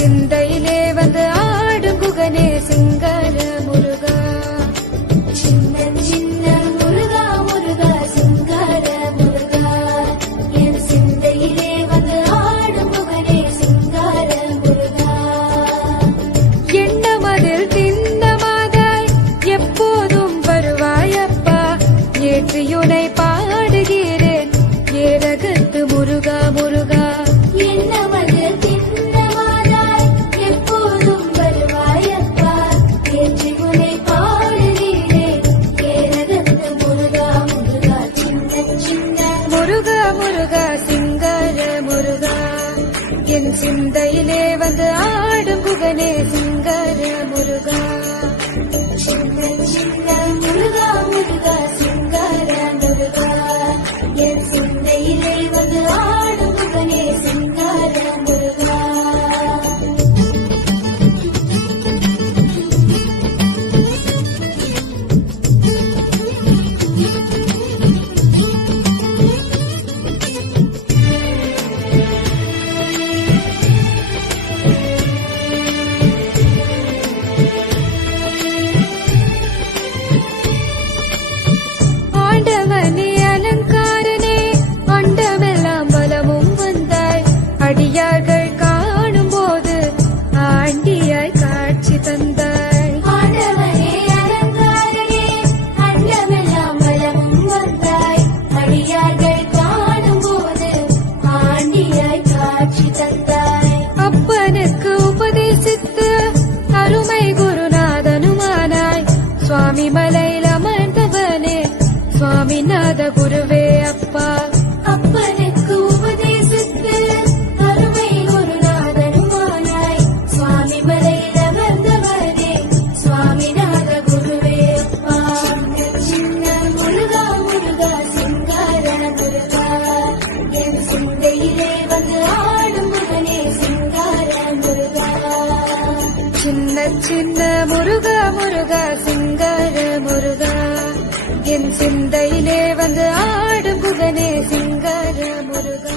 சிந்தையிலே வந்து ஆடும் குகனே சிங்கார முருகா. சின்ன சின்ன முருகா முருகா சிங்கார முருகா, என் சிந்தையிலே வந்து ஆடும் குகனே சிங்கார முருகா. எண்ணமதில் திண்ணமாதாய் எப்போதும் வருவாயப்பா, ஏற்றியுனை பாடுகிறேன் ஏரகத்து முருகா முருகா. என்னமது திண்ணமாதாய் எப்போதும் வருவாயப்பா, ஏற்றி உனை பாடுகிறேன் ஏரகத்து முருகா முருகா. சின்ன சின்ன முருகா முருகா சிங்கார முருகா, என் சிந்தையிலே வந்து ஆடும் குகனே சிங்கார முருகா. சின்ன சின்ன முருகா முருகா சிங்கார முருகா, என் சிந்தையிலே வந்து ஆடும் குகனே சிங்கார முருகா. ஆண்டவனே அலங்காரனே அண்டமெல்லாம் பலமும் வந்தாய், அடியார்கள் காணும் போது ஆண்டியாய் காட்சி தந்தாய். ஆண்டவனே அலங்காரனே அண்டமெல்லாம் வலமும் வந்தாய், அடியார்கள் காணும் போது ஆண்டியாய் காட்சி தந்தாய். அப்பனுக்கு உபதேசித்து அருமை குருநாதனுமானாய், சுவாமி மலையில் அமர்ந்தவனே சுவாமிநாத குருவே அப்பா. அப்பனுக்கு உபதேசித்து அருமை குருநாதனுமானாய், சுவாமி மலையில் அமர்ந்தவனே சுவாமிநாத குருவே அப்பா. சின்ன முருகா முருகா சிங்கார முருகா, என் சிந்தையிலே வந்து ஆடும் மகனே சிங்கார முருகா. சின்ன சின்ன முருகா முருகா சிங்கார முருகா, என் சிந்தையிலே வந்து ஆடும் குகனே சிங்கார முருகா.